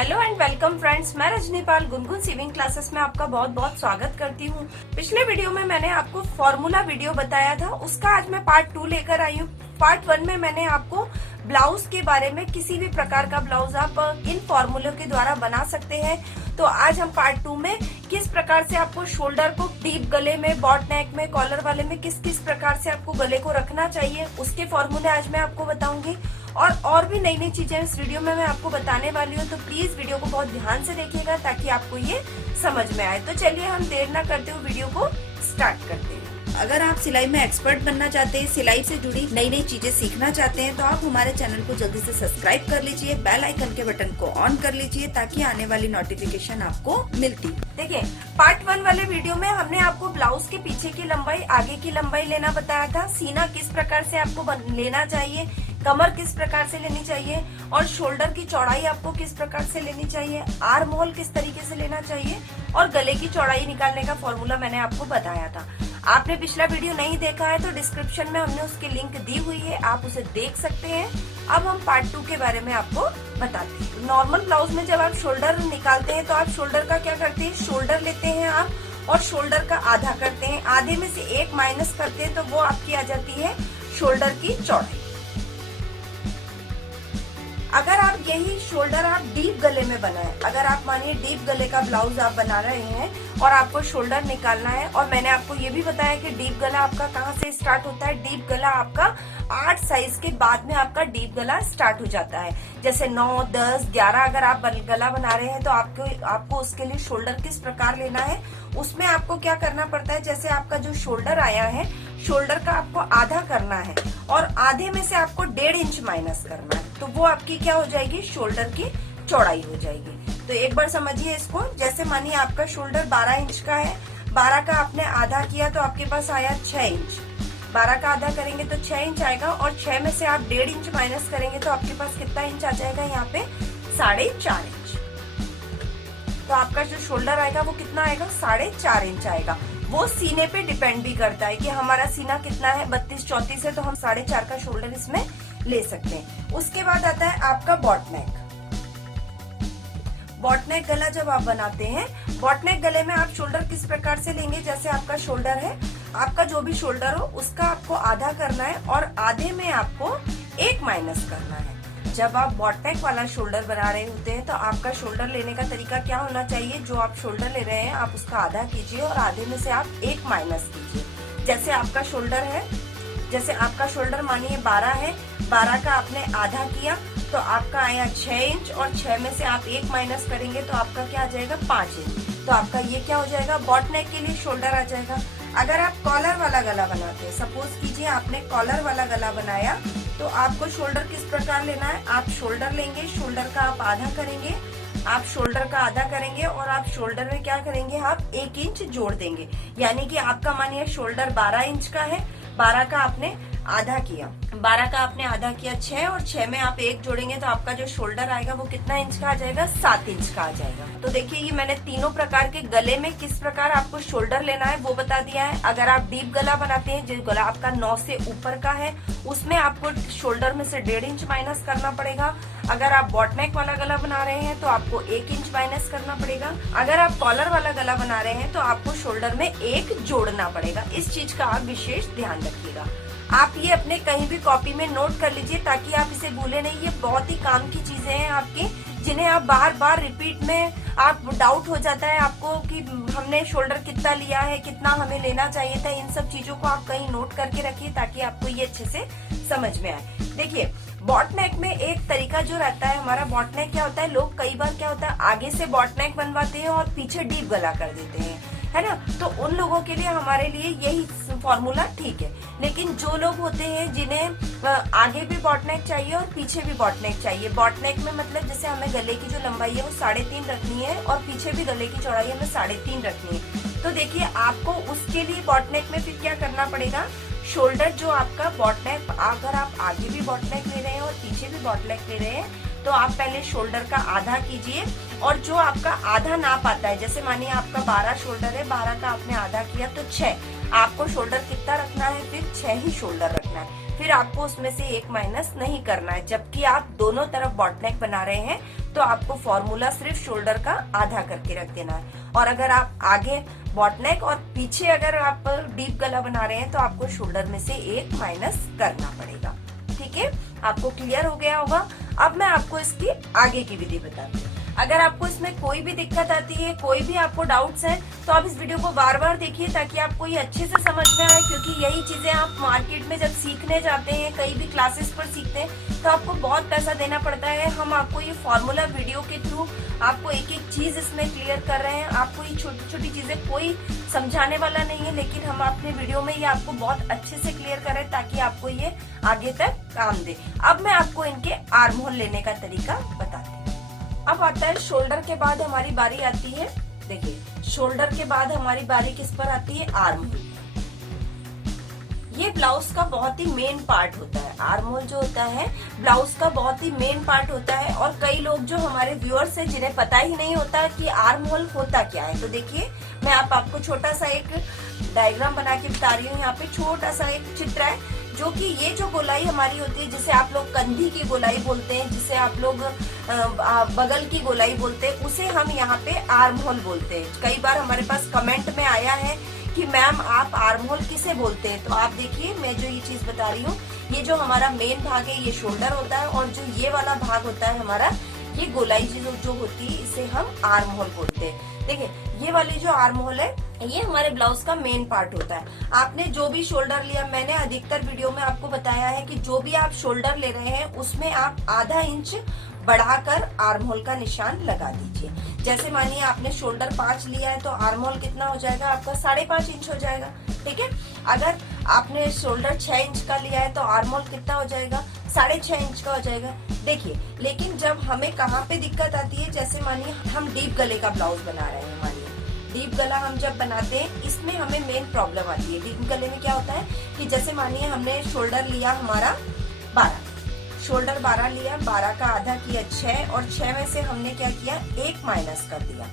Hello and welcome friends, मैं रजनीपाल Gungun sieving classes में आपका बहुत बहुत स्वागत करती हूँ। पिछले वीडियो में मैंने आपको फॉर्मूला वीडियो बताया था, उसका आज मैं पार्ट 2 लेकर आई हूँ। पार्ट 1 में मैंने आपको ब्लाउज के बारे में, किसी भी प्रकार का ब्लाउज आप इन फॉर्मूलों के द्वारा बना सकते हैं। तो आज हम पार्ट 2 में किस प्रकार से आपको शोल्डर को डीप गले में, बॉट नेक में, कॉलर वाले में किस किस प्रकार से आपको गले को रखना चाहिए, उसके फॉर्मूले आज मैं आपको बताऊंगी। और भी नई नई चीजें इस वीडियो में मैं आपको बताने वाली हूँ, तो प्लीज वीडियो को बहुत ध्यान से देखिएगा ताकि आपको ये समझ में आए। तो चलिए हम देर ना करते हुए वीडियो को स्टार्ट करते हैं। अगर आप सिलाई में एक्सपर्ट बनना चाहते हैं, सिलाई से जुड़ी नई नई चीजें सीखना चाहते हैं, तो आप हमारे चैनल को जल्दी से सब्सक्राइब कर लीजिए, बेल आइकन के बटन को ऑन कर लीजिए ताकि आने वाली नोटिफिकेशन आपको मिलती। देखिए, पार्ट 1 वाले वीडियो में हमने आपको ब्लाउज के पीछे की लंबाई, आगे की लंबाई लेना बताया था, सीना किस प्रकार से आपको लेना चाहिए, कमर किस प्रकार से लेनी चाहिए और शोल्डर की चौड़ाई आपको किस प्रकार से लेनी चाहिए, आर्म होल किस तरीके से लेना चाहिए और गले की चौड़ाई निकालने का फॉर्मूला मैंने आपको बताया था। आपने पिछला वीडियो नहीं देखा है तो डिस्क्रिप्शन में हमने उसकी लिंक दी हुई है, आप उसे देख सकते हैं। अब हम पार्ट 2 के बारे में आपको बताते हैं। नॉर्मल ब्लाउज में जब आप शोल्डर निकालते हैं तो आप शोल्डर का क्या करते हैं, शोल्डर लेते हैं आप और शोल्डर का आधा करते हैं, आधे में से 1 माइनस करते हैं तो वो आपकी आ जाती है शोल्डर की चौड़ाई। अगर आप यही शोल्डर आप डीप गले में बनाएं, अगर आप मानिए डीप गले का ब्लाउज आप बना रहे हैं और आपको शोल्डर निकालना है, और मैंने आपको ये भी बताया कि डीप गला आपका कहाँ से स्टार्ट होता है, डीप गला आपका 8 साइज के बाद में आपका डीप गला स्टार्ट हो जाता है। जैसे 9, 10, 11 अगर आप गला बना रहे हैं तो आपको उसके लिए शोल्डर किस प्रकार लेना है, उसमें आपको क्या करना पड़ता है। जैसे आपका जो शोल्डर आया है, शोल्डर का आपको आधा करना है और आधे में से आपको 1.5 इंच माइनस करना है, तो वो आपकी क्या हो जाएगी, शोल्डर की चौड़ाई हो जाएगी। तो एक बार समझिए इसको। जैसे मानिए आपका शोल्डर 12 इंच का है, 12 का आपने आधा किया तो आपके पास आया 6 इंच। 12 का आधा करेंगे तो 6 इंच आएगा और 6 में से आप 1.5 इंच माइनस करेंगे तो आपके पास कितना इंच आ जाएगा, यहाँ पे 4.5 इंच। तो आपका जो शोल्डर आएगा वो कितना आएगा, 4.5 इंच आएगा। वो सीने पे डिपेंड भी करता है कि हमारा सीना कितना है, 32-34 है तो हम 4.5 का शोल्डर इसमें ले सकते हैं। उसके बाद आता है आपका बॉट नेक। बॉट नेक गला जब आप बनाते हैं, बॉट नेक गले में आप शोल्डर किस प्रकार से लेंगे। जैसे आपका शोल्डर है, आपका जो भी शोल्डर हो उसका आपको आधा करना है और आधे में आपको 1 माइनस करना है। जब आप बॉट नेक वाला शोल्डर बना रहे होते हैं तो आपका शोल्डर लेने का तरीका क्या होना चाहिए, जो आप शोल्डर ले रहे हैं आप उसका आधा कीजिए और आधे में से आप 1 माइनस कीजिए। जैसे आपका शोल्डर है, जैसे आपका शोल्डर मानिए 12 है, 12 का आपने आधा किया तो आपका आया 6 इंच और 6 में से आप 1 माइनस करेंगे तो आपका क्या आ जाएगा, 5 इंच। तो आपका ये क्या हो जाएगा, बॉट नेक के लिए शोल्डर आ जाएगा। अगर आप कॉलर वाला गला बनाते हैं, सपोज कीजिए आपने कॉलर वाला गला बनाया, तो आपको शोल्डर किस प्रकार लेना है, आप शोल्डर लेंगे, शोल्डर का आप आधा करेंगे, आप शोल्डर का आधा करेंगे और आप शोल्डर में क्या करेंगे, आप 1 इंच जोड़ देंगे। यानी कि आपका मानिए शोल्डर 12 इंच का है, 12 का आपने आधा किया, 12 का आपने आधा किया 6 और 6 में आप 1 जोड़ेंगे तो आपका जो शोल्डर आएगा वो कितना इंच का आ जाएगा, 7 इंच का आ जाएगा। तो देखिए, ये मैंने तीनों प्रकार के गले में किस प्रकार आपको शोल्डर लेना है वो बता दिया है। अगर आप डीप गला बनाते हैं, जो गला आपका 9 से ऊपर का है, उसमें आपको शोल्डर में से 1.5 इंच माइनस करना पड़ेगा। अगर आप बॉट नेक वाला गला बना रहे हैं तो आपको 1 इंच माइनस करना पड़ेगा। अगर आप कॉलर वाला गला बना रहे हैं तो आपको शोल्डर में 1 जोड़ना पड़ेगा। इस चीज का आप विशेष ध्यान रखिएगा। आप ये अपने कहीं भी कॉपी में नोट कर लीजिए ताकि आप इसे भूले नहीं। ये बहुत ही काम की चीजें हैं आपकी, जिन्हें आप बार बार रिपीट में आप डाउट हो जाता है आपको कि हमने शोल्डर कितना लिया है, कितना हमें लेना चाहिए था। इन सब चीजों को आप कहीं नोट करके रखिए ताकि आपको ये अच्छे से समझ में आए। देखिए, बॉट नेक में एक तरीका जो रहता है हमारा, बॉट नेक क्या होता है, लोग कई बार क्या होता है आगे से बॉट नेक बनवाते हैं और पीछे डीप गला कर देते हैं, है ना। तो उन लोगों के लिए, हमारे लिए यही फॉर्मूला ठीक है। लेकिन जो लोग होते हैं जिन्हें आगे भी बॉट नेक चाहिए और पीछे भी बॉट नेक चाहिए, बॉट नेक में मतलब जैसे हमें गले की जो लंबाई है वो 3.5 रखनी है और पीछे भी गले की चौड़ाई हमें 3.5 रखनी है, तो देखिए आपको उसके लिए बॉट नेक में फिर क्या करना पड़ेगा, शोल्डर जो आपका बॉट नेक, अगर आप आगे भी बॉट नेक ले रहे हैं और पीछे भी बॉट नेक ले रहे हैं तो आप पहले शोल्डर का आधा कीजिए और जो आपका आधा नाप आता है, जैसे मानिए आपका 12 शोल्डर है, 12 का आपने आधा किया तो 6, आपको शोल्डर कितना रखना है, फिर 6 ही शोल्डर रखना है। फिर आपको उसमें से एक माइनस नहीं करना है। जबकि आप दोनों तरफ बॉट नेक बना रहे हैं तो आपको फॉर्मूला सिर्फ शोल्डर का आधा करके रख देना है। और अगर आप आगे बॉट नेक और पीछे अगर आप डीप गला बना रहे हैं तो आपको शोल्डर में से एक माइनस करना पड़ेगा। ठीक है, आपको क्लियर हो गया होगा। अब मैं आपको इसकी आगे की विधि बताती हूँ। अगर आपको इसमें कोई भी दिक्कत आती है, कोई भी आपको डाउट्स है, तो आप इस वीडियो को बार बार देखिए ताकि आपको ये अच्छे से समझ में आए। क्योंकि यही चीजें आप मार्केट में जब सीखने जाते हैं, कई भी क्लासेस पर सीखते हैं, तो आपको बहुत पैसा देना पड़ता है। हम आपको ये फॉर्मूला वीडियो के थ्रू आपको एक एक चीज इसमें क्लियर कर रहे हैं। आपको ये छोटी छोटी चीजें कोई समझाने वाला नहीं है, लेकिन हम अपने वीडियो में ये आपको बहुत अच्छे से क्लियर कर रहे हैं ताकि आपको ये आगे तक काम दे। अब मैं आपको इनके आर्म होल लेने का तरीका बताती हूँ। अब आता है शोल्डर के बाद हमारी बारी आती है, देखिए शोल्डर के बाद हमारी बारी किस पर आती है, आर्म होल। ये ब्लाउज का बहुत ही मेन पार्ट होता है। आर्म होल जो होता है ब्लाउज का बहुत ही मेन पार्ट होता है। और कई लोग जो हमारे व्यूअर्स हैं जिन्हें पता ही नहीं होता कि आर्म होल होता क्या है, तो देखिए मैं आपको छोटा सा एक डायग्राम बना के बता रही हूँ। यहाँ पे छोटा सा एक चित्र है जो कि ये जो गोलाई हमारी होती है, जिसे आप लोग कंधी की गोलाई बोलते हैं, जिसे आप लोग बगल की गोलाई बोलते हैं, उसे हम यहाँ पे आर्म होल बोलते हैं। कई बार हमारे पास कमेंट में आया है कि मैम आप आर्म होल किसे बोलते हैं। तो आप देखिए मैं जो ये चीज बता रही हूँ, ये जो हमारा मेन भाग है ये शोल्डर होता है, और जो ये वाला भाग होता है हमारा, ये गोलाई जो होती है इसे हम आर्म होल बोलते हैं। देखिए ये वाली जो आर्म होल है ये हमारे ब्लाउज का मेन पार्ट होता है। आपने जो भी शोल्डर लिया, मैंने अधिकतर वीडियो में आपको बताया है कि जो भी आप शोल्डर ले रहे हैं उसमें आप आधा इंच बढ़ाकर आर्म होल का निशान लगा दीजिए। जैसे मानिए आपने शोल्डर 5 लिया है तो आर्म होल कितना हो जाएगा आपका, 5.5 इंच हो जाएगा। ठीक है, अगर आपने शोल्डर 6 इंच का लिया है तो आर्म होल कितना हो जाएगा, 6.5 इंच का हो जाएगा। देखिए लेकिन जब हमें कहाँ पे दिक्कत आती है, जैसे मानिए हम डीप गले का ब्लाउज बना रहे हैं, मानिए डीप गला हम जब बनाते हैं इसमें हमें मेन प्रॉब्लम आती है। डीप गले में क्या होता है कि जैसे मानिए हमने शोल्डर लिया हमारा 12, शोल्डर 12 लिया, 12 का आधा किया 6, और 6 में से हमने क्या किया, 1 माइनस कर दिया,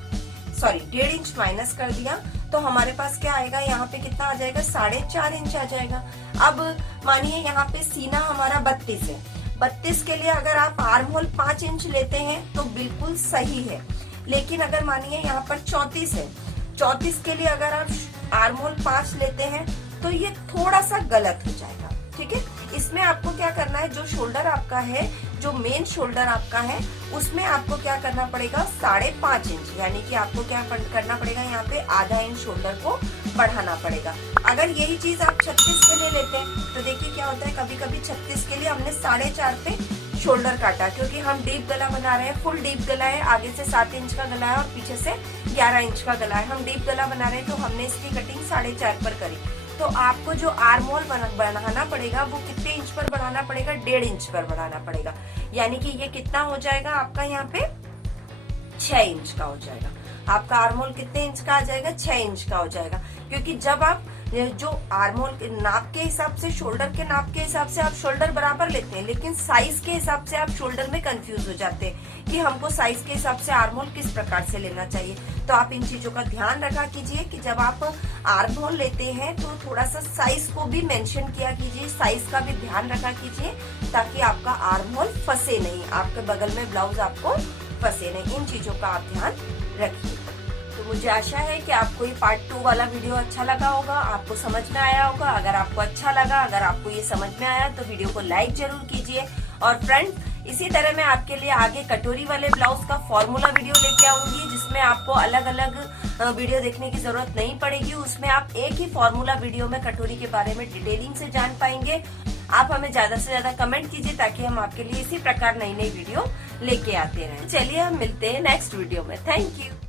सॉरी 1.5 इंच माइनस कर दिया, तो हमारे पास क्या आएगा, यहाँ पे कितना आ जाएगा, 4.5 इंच आ जाएगा। अब मानिए यहाँ पे सीना हमारा 32 है, 32 के लिए अगर आप आर्म होल 5 इंच लेते हैं तो बिल्कुल सही है। लेकिन अगर मानिए यहाँ पर 34 है, 34 के लिए अगर आप आर्म होल 5 लेते हैं तो ये थोड़ा सा गलत हो जाएगा। ठीक है, इसमें आपको क्या करना है, जो शोल्डर आपका है, जो मेन शोल्डर आपका है, उसमें आपको क्या करना पड़ेगा, 5.5 इंच, यानी कि आपको क्या करना पड़ेगा, यहाँ पे आधा इंच शोल्डर को बढ़ाना पड़ेगा। अगर यही चीज आप 36 के लिए लेते हैं तो देखिए क्या होता है, कभी कभी 36 के लिए हमने 4.5 पे शोल्डर काटा, क्योंकि हम डीप गला बना रहे हैं, फुल डीप गला है, आगे से 7 इंच का गला है और पीछे से 11 इंच का गला है। हम डीप गला बना रहे हैं तो हमने इसकी कटिंग 4.5 पर करी। तो आपको जो आर्म होल बनाना पड़ेगा वो कितने इंच पर बनाना पड़ेगा, 1.5 इंच पर बनाना पड़ेगा। यानी कि ये कितना हो जाएगा आपका, यहाँ पे 6 इंच का हो जाएगा। आपका आर्म होल कितने इंच का आ जाएगा, 6 इंच का हो जाएगा। क्योंकि जब आप जो आर्म होल के नाप के हिसाब से, शोल्डर के नाप के हिसाब से आप शोल्डर बराबर लेते हैं, लेकिन साइज के हिसाब से आप शोल्डर में कंफ्यूज हो जाते हैं कि हमको साइज के हिसाब से आर्म होल किस प्रकार से लेना चाहिए। तो आप इन चीजों का ध्यान रखा कीजिए कि जब आप आर्म होल लेते हैं तो थोड़ा सा साइज को भी मेंशन किया कीजिए, साइज का भी ध्यान रखा कीजिए ताकि आपका आर्म होल फंसे नहीं, आपके बगल में ब्लाउज आपको फंसे नहीं। इन चीजों का आप ध्यान रखिए। तो मुझे आशा है कि आपको ये पार्ट 2 वाला वीडियो अच्छा लगा होगा, आपको समझ में आया होगा। अगर आपको अच्छा लगा, अगर आपको ये समझ में आया तो वीडियो को लाइक जरूर कीजिए। और फ्रेंड्स, इसी तरह मैं आपके लिए आगे कटोरी वाले ब्लाउज का फॉर्मूला वीडियो लेके आऊंगी, जिसमें आपको अलग अलग वीडियो देखने की जरूरत नहीं पड़ेगी। उसमें आप एक ही फॉर्मूला वीडियो में कटोरी के बारे में डिटेलिंग से जान पाएंगे। आप हमें ज्यादा से ज्यादा कमेंट कीजिए ताकि हम आपके लिए इसी प्रकार नई नई वीडियो लेके आते रहें। चलिए हम मिलते हैं नेक्स्ट वीडियो में। Thank you.